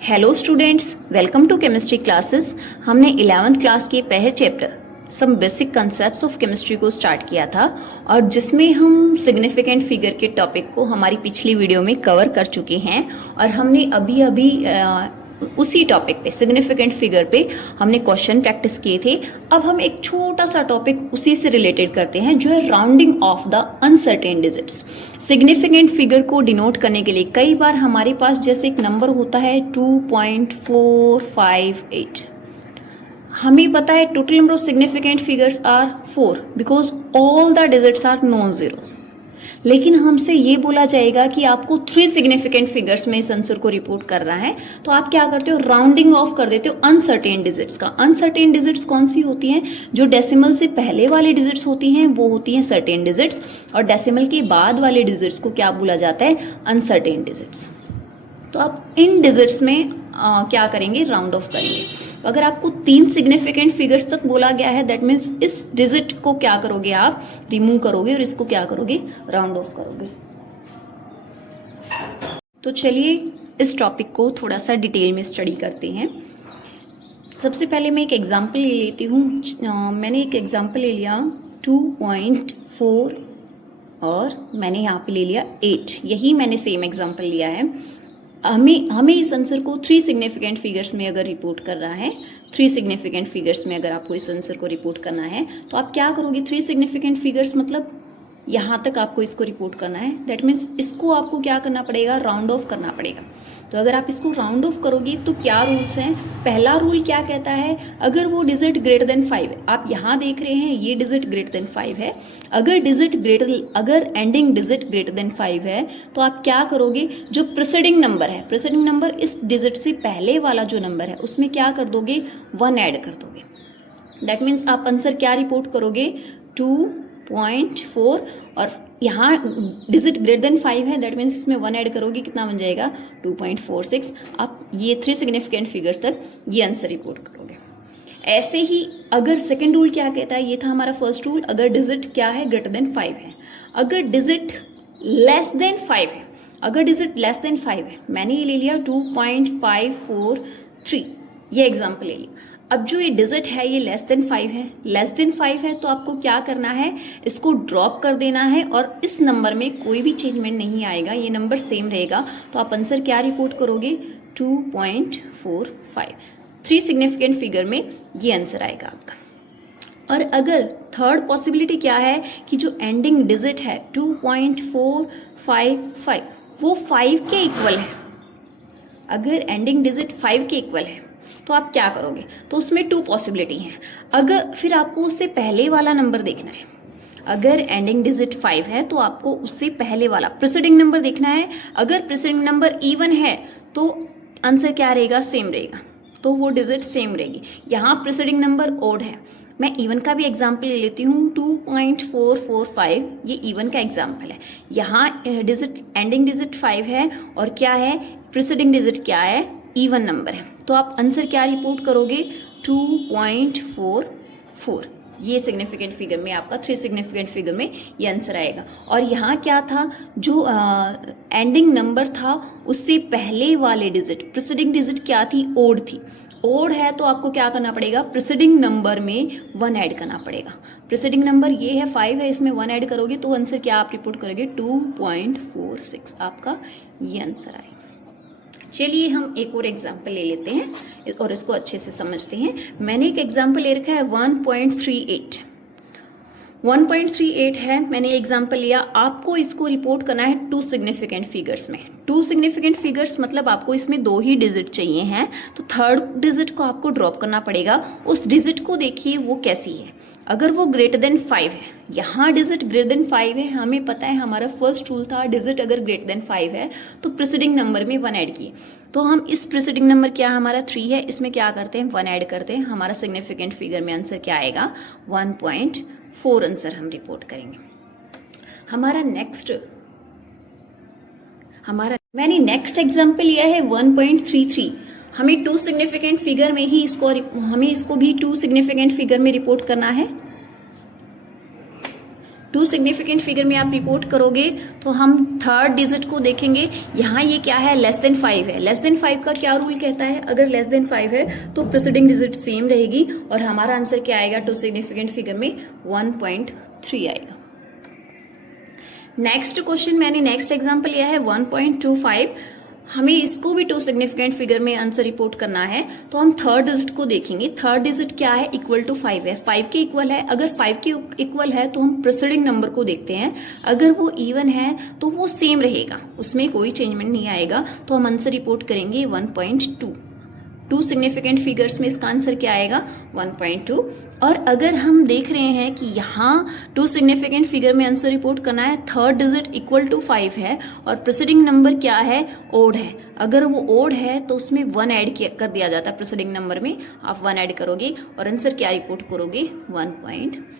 Hello students, welcome to chemistry classes. हमने 11th class के पहले chapter some basic concepts of chemistry को start किया था और जिसमें हम सिग्निफिकेंट फिगर के टॉपिक को हमारी पिछली वीडियो में कवर कर चुके हैं और हमने अभी उसी टॉपिक पे सिग्निफिकेंट फिगर पे हमने क्वेश्चन प्रैक्टिस किए थे। अब हम एक छोटा सा टॉपिक उसी से रिलेटेड करते हैं जो है rounding off the uncertain digits. Significant figure को डिनोट करने के लिए कई बार हमारे पास जैसे एक नंबर होता है 2.458। हमें पता है total number of significant figures are 4 because all the digits are non zeros. लेकिन हमसे ये बोला जाएगा कि आपको 3 सिग्निफिकेंट फिगर्स में इस आंसर को रिपोर्ट करना है, तो आप क्या करते हो, राउंडिंग ऑफ कर देते हो अनसर्टेन डिजिट्स का। अनसर्टेन डिजिट्स कौन सी होती हैं? जो डेसिमल से पहले वाली डिजिट्स होती हैं वो होती हैं सर्टेन डिजिट्स, और डेसिमल के बाद वाले डिजिट्स को क्या बोला जाता है? Uncertain digits. तो आप इन डिजिट्स में क्या करेंगे? राउंड ऑफ करेंगे। तो अगर आपको 3 सिग्निफिकेंट फिगर्स तक बोला गया है, दैट मीन्स इस डिजिट को क्या करोगे, आप रिमूव करोगे और इसको क्या करोगे? राउंड ऑफ करोगे। तो चलिए इस टॉपिक को थोड़ा सा डिटेल में स्टडी करते हैं। सबसे पहले मैं एक एग्जाम्पल ले लेती हूँ। मैंने एक एग्जाम्पल ले लिया 2.4 और मैंने यहाँ पे ले लिया 8। यही मैंने सेम एग्जाम्पल लिया है। हमें इस आंसर को 3 सिग्निफिकेंट फिगर्स में अगर रिपोर्ट कर रहा है, 3 सिग्निफिकेंट फिगर्स में अगर आपको इस आंसर को रिपोर्ट करना है तो आप क्या करोगे? 3 सिग्निफिकेंट फिगर्स मतलब यहाँ तक आपको इसको रिपोर्ट करना है। दैट मीन्स इसको आपको क्या करना पड़ेगा? राउंड ऑफ करना पड़ेगा। तो अगर आप इसको राउंड ऑफ करोगे तो क्या रूल्स हैं? पहला रूल क्या कहता है? अगर वो डिजिट ग्रेटर देन 5 है, आप यहाँ देख रहे हैं ये डिजिट ग्रेटर देन 5 है, अगर एंडिंग डिजिट ग्रेटर देन 5 है तो आप क्या करोगे? जो प्रीसीडिंग नंबर है, प्रीसीडिंग नंबर इस डिजिट से पहले वाला जो नंबर है उसमें क्या कर दोगे? 1 ऐड कर दोगे। दैट मीन्स आप आंसर क्या रिपोर्ट करोगे? 2.4 और यहाँ डिजिट ग्रेटर देन 5 है, दैट मीन्स इसमें 1 ऐड करोगे, कितना बन जाएगा? 2.46। आप ये 3 सिग्निफिकेंट फिगर तक ये आंसर रिपोर्ट करोगे। ऐसे ही अगर सेकेंड रूल क्या कहता है? ये था हमारा फर्स्ट रूल। अगर डिजिट क्या है? ग्रेटर देन 5 है। अगर डिजिट लेस देन 5 है, अगर डिजिट लेस देन 5 है, मैंने ये ले लिया 2.543, ये एग्जाम्पल ले लिया। अब जो ये डिजिट है ये लेस देन 5 है, लेस देन 5 है तो आपको क्या करना है? इसको ड्रॉप कर देना है और इस नंबर में कोई भी चेंजमेंट नहीं आएगा, ये नंबर सेम रहेगा। तो आप आंसर क्या रिपोर्ट करोगे? 2.45। 3 सिग्निफिकेंट फिगर में ये आंसर आएगा आपका। और अगर थर्ड पॉसिबिलिटी क्या है कि जो एंडिंग डिजिट है 2.455 वो 5 के इक्वल है, अगर एंडिंग डिजिट 5 के इक्वल है तो आप क्या करोगे? तो उसमें 2 पॉसिबिलिटी हैं। अगर फिर आपको उससे पहले वाला नंबर देखना है। अगर एंडिंग डिजिट 5 है तो आपको उससे पहले वाला प्रीसीडिंग नंबर देखना है। अगर प्रीसीडिंग नंबर इवन है तो आंसर क्या रहेगा? सेम रहेगा, तो वो डिजिट सेम रहेगी। यहाँ प्रीसीडिंग नंबर ओड है। मैं इवन का भी एग्जाम्पल ले लेती हूँ। 2.445 ये इवन का एग्जाम्पल है। यहाँ डिजिट एंडिंग डिजिट 5 है और क्या है? प्रीसीडिंग डिजिट क्या है? इवन नंबर है। तो आप आंसर क्या रिपोर्ट करोगे? 2.44। ये सिग्निफिकेंट फिगर में आपका 3 सिग्निफिकेंट फिगर में ये आंसर आएगा। और यहाँ क्या था? जो एंडिंग नंबर था उससे पहले वाले डिजिट, प्रीसीडिंग डिजिट क्या थी? ओड थी। ओड है तो आपको क्या करना पड़ेगा? प्रीसीडिंग नंबर में 1 ऐड करना पड़ेगा। प्रीसीडिंग नंबर ये है 5 है, इसमें 1 ऐड करोगे तो आंसर क्या आप रिपोर्ट करोगे? 2.46 आपका ये आंसर आएगा। चलिए हम एक और एग्जाम्पल ले लेते हैं और इसको अच्छे से समझते हैं। मैंने एक एग्जाम्पल ले रखा है 1.38। 1.38 है, मैंने एग्जाम्पल लिया। आपको इसको रिपोर्ट करना है 2 सिग्निफिकेंट फिगर्स में। 2 सिग्निफिकेंट फिगर्स मतलब आपको इसमें 2 ही डिजिट चाहिए हैं, तो थर्ड डिजिट को आपको ड्रॉप करना पड़ेगा। उस डिजिट को देखिए वो कैसी है। अगर वो ग्रेटर देन 5 है, यहाँ डिजिट ग्रेटर देन 5 है, हमें पता है हमारा फर्स्ट रूल था डिजिट अगर ग्रेटर देन 5 है तो प्रीसीडिंग नंबर में 1 ऐड किए। तो हम इस प्रीसीडिंग नंबर क्या हमारा 3 है, इसमें क्या करते हैं? 1 ऐड करते हैं। हमारा सिग्निफिकेंट फिगर में आंसर क्या आएगा? 1.4 आंसर हम रिपोर्ट करेंगे। मैंने नेक्स्ट एग्जाम्पल लिया है 1.33। हमें 2 सिग्निफिकेंट फिगर में ही हमें इसको भी 2 सिग्निफिकेंट फिगर में रिपोर्ट करना है। टू सिग्निफिकेंट फिगर में आप रिपोर्ट करोगे तो हम थर्ड डिजिट को देखेंगे। यहाँ ये क्या है, लेस देन 5 है। लेस देन 5 का क्या रूल कहता है, अगर लेस देन 5 है तो प्रीसीडिंग डिजिट सेम रहेगी और हमारा आंसर क्या आएगा टू सिग्निफिकेंट फिगर में 1.3 आएगा। नेक्स्ट क्वेश्चन मैंने नेक्स्ट एग्जांपल लिया है 1.25। हमें इसको भी टू सिग्निफिकेंट फिगर में आंसर रिपोर्ट करना है तो हम थर्ड डिजिट को देखेंगे। थर्ड डिजिट क्या है, इक्वल टू 5 है, 5 के इक्वल है। अगर 5 के इक्वल है तो हम प्रीसीडिंग नंबर को देखते हैं, अगर वो इवन है तो वो सेम रहेगा, उसमें कोई चेंजमेंट नहीं आएगा, तो हम आंसर रिपोर्ट करेंगे 1.2। टू सिग्निफिकेंट फिगर्स में इसका आंसर क्या आएगा 1.2। और अगर हम देख रहे हैं कि यहाँ टू सिग्निफिकेंट फिगर में आंसर रिपोर्ट करना है, थर्ड डिजिट इक्वल टू 5 है और प्रीसीडिंग नंबर क्या है, ओड है। अगर वो ओड है तो उसमें 1 ऐड कर दिया जाता है, प्रीसीडिंग नंबर में आप 1 ऐड करोगे और आंसर क्या रिपोर्ट करोगे 1.3।